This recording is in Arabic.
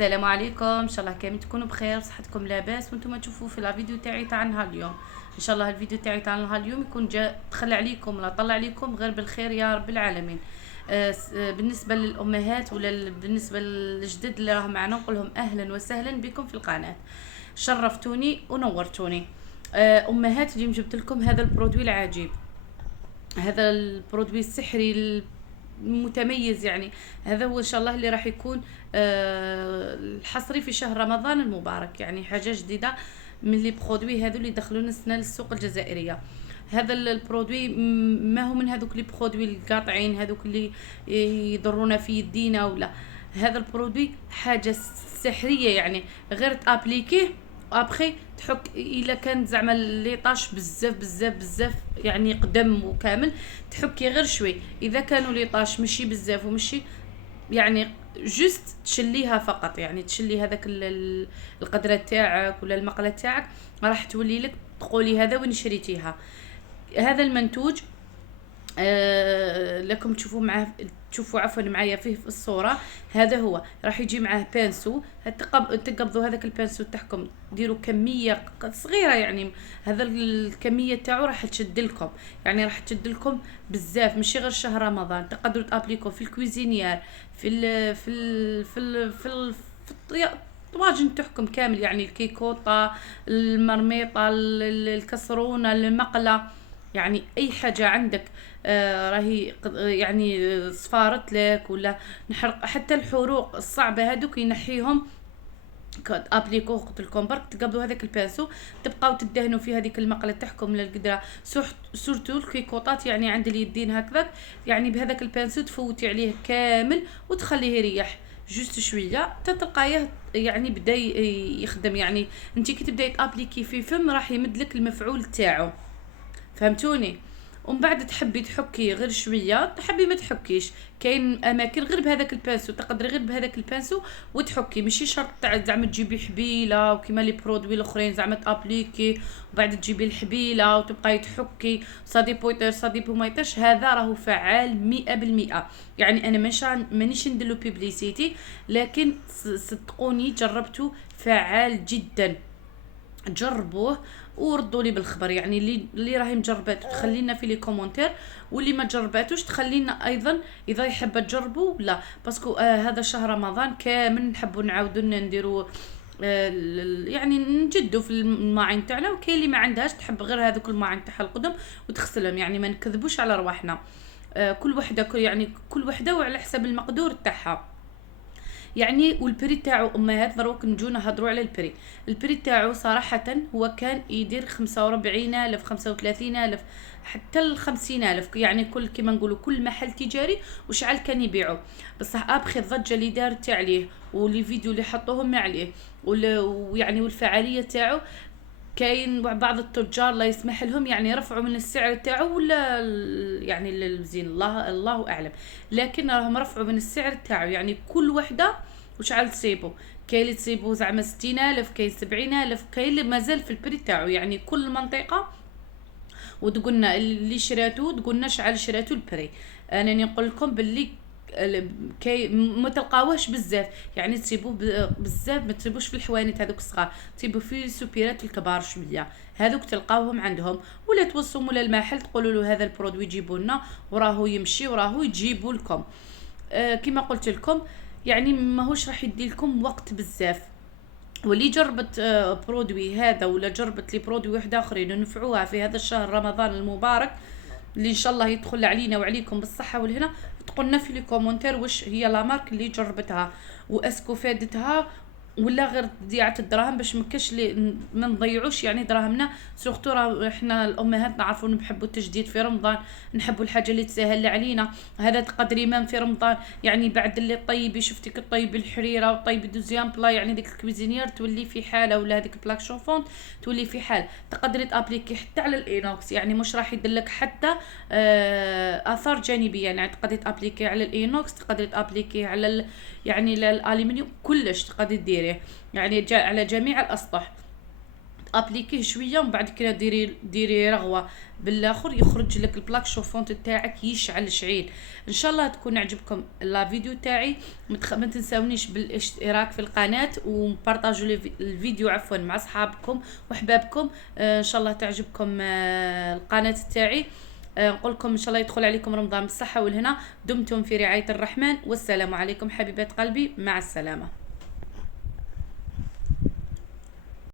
السلام عليكم، ان شاء الله كامل تكونوا بخير وصحتكم لاباس. وانتم تشوفوا في الفيديو تاعي تاع نهار اليوم. ان شاء الله الفيديو تاعي تاع نهار اليوم يكون جا دخل عليكم ولا طلع عليكم غير بالخير يا رب العالمين. بالنسبه للامهات ولا بالنسبه للجدد اللي راهم معنا نقول لهم اهلا وسهلا بكم في القناه. شرفتوني ونورتوني. امهات اليوم جبت لكم هذا البرودوي العجيب، هذا البرودوي السحري متميز. يعني هذا هو ان شاء الله اللي راح يكون الحصري في شهر رمضان المبارك. يعني حاجه جديده من لي برودوي هذو اللي دخلونا السنه للسوق الجزائريه. هذا البرودوي ما هو من هذوك لي برودوي القاطعين هذوك اللي يضرونا في يدينا ولا. هذا البرودوي حاجه سحريه، يعني غير تابليكيه ابخي تحك. الا كان زعما لي طاش بزاف بزاف بزاف يعني قدم وكامل تحكي غير شوي. اذا كانوا لي طاش مشي بزاف ومشي يعني جست تشليها فقط، يعني تشلي هذاك القدره تاعك ولا المقله تاعك راح تولي لك تقولي هذا وين شريتيها. هذا المنتوج لكم تشوفوا عفوا معايا فيه في الصوره. هذا هو راح يجي معاه بانسو. تقبضوا هذاك البانسو تاعكم ديروا كميه صغيره، يعني هذا الكميه تاعو راح تشد لكم، يعني راح تشد لكم بزاف ماشي غير شهر رمضان. تقدروا تابليكو في الكويزينيير في ال في ال في ال في ال في الطواجن تحكم كامل، يعني الكيكوطه المرميطه الكسرونه المقله، يعني اي حاجه عندك راهي يعني صفارت لك ولا نحرق. حتى الحروق الصعبه هذوك ينحيهم. ابليكو قلت لكم برك تقبلوا هذاك البانسو تبقاو تدهنوا في هذيك المقله تاعكم للقدره. سورتو الكيكوطات يعني عند اليدين هكذاك، يعني بهذاك البانسو تفوتي عليه كامل وتخليه يريح جوست شويه تلقايه يعني بدا يخدم. يعني انت كي تبداي تابليكي في فم راح يمد لك المفعول تاعو، فهمتوني؟ ومن بعد تحبي تحكي غير شويه، تحبي ما تحكيش. كاين اماكن غير بهذاك البانسو تقدري غير بهذاك البانسو وتحكي، ماشي شرط تاع زعما تجيبي حبيله وكيما لي برودوي الاخرين زعما تابليكي وبعد تجيبي الحبيله وتبقاي تحكي صديبو يطير صديبو ما يطيرش. هذا راهو فعال 100%. يعني انا مانيش نديرلو بيبليسيتي، لكن صدقوني جربته فعال جدا. جربوه وردوا لي بالخبر. يعني اللي راهي مجربات تخلينا في لي كومونتير، واللي ما جرباتوش تخلينا ايضا اذا يحب تجربوا. لا باسكو هذا شهر رمضان كامل نحبوا نعاودوا نديروا يعني نجدوا في الماعين تاعنا. وكاين اللي ما عندهاش تحب غير هذوك الماعين تاع القدم وتغسلهم، يعني ما نكذبوش على رواحنا. كل وحده كل وحده وعلى حسب المقدور تاعها. يعني والبري تاعو امهات دروك نجونا نهضروا على البري تاعو صراحه هو كان يدير 45,000 35,000 حتى ل 50,000. يعني كل كيما نقولوا كل محل تجاري وشعل كان يبيعوا. بصح ابخي الضجه اللي دارت عليه ولي فيديو اللي حطوهم عليه ويعني والفعاليه تاعو، كاين بعض التجار لا يسمح لهم يعني يرفعوا من السعر تاعو ولا يعني الزين الله اعلم. لكن راهم رفعوا من السعر تاعو، يعني كل وحده وشعل تصيبو. كاين اللي تصيبو زعما 60,000، كاين 70,000، كاين اللي مازال في البري تاعو. يعني كل منطقه وتقولنا اللي شراتو تقولنا شعل شراتو البري. انا نقول لكم باللي كي ما تلقاوهش بزاف، يعني تصيبوه بزاف ما تصيبوش في الحوانيت هذوك الصغار، تصيبوا في السوبيرات الكبار شويه هذوك تلقاوهم عندهم. ولا توصلوا ولا المحل تقولوا له هذا البرودوي جيبوا لنا وراهو يمشي وراهو يجيبوا لكم. كما قلت لكم يعني ماهوش راح يدي لكم وقت بزاف. واللي جربت برودوي هذا ولا جربت لي برودوي واحد اخرين ونفعوها في هذا الشهر رمضان المبارك اللي ان شاء الله يدخل علينا وعليكم بالصحه والهنا، تقولنا في لي كومونتير واش هي لا مارك اللي جربتها واسكو فادتها ولا غير ضيعه الدراهم باش مكاش ما نضيعوش يعني دراهمنا. سورتو راه احنا الامهات نعرفوا نحبوا التجديد في رمضان، نحبوا الحاجه اللي تسهل علينا. هذا تقدري مام في رمضان يعني بعد اللي طيبي شفتك تطيبي الحريره وطيبي دوزيام بلا، يعني ديك الكويزينير تولي في حاله ولا هذيك بلاك شوفونت تولي في حال. تقدري تابليكي حتى على الاينوكس، يعني مش راح يدلك حتى اثار جانبيه. يعني تقدري تابليكي على الاينوكس، تقدري تابليكي على يعني الالومنيوم، كلش تقدري ديريه يعني على جميع الاسطح. تابليكيه شويه ومن بعد كده ديري رغوه بالاخر يخرج لك البلاك شوفونت تاعك يشعل شعيل. ان شاء الله تكون عجبكم لا فيديو تاعي. ما تنساونيش بالاشتراك في القناه وبارطاجوا الفيديو عفوا مع اصحابكم واحبابكم. ان شاء الله تعجبكم القناه تاعي. نقول لكم ان شاء الله يدخل عليكم رمضان بالصحه والهنا. دمتم في رعايه الرحمن والسلام عليكم حبيبات قلبي، مع السلامه.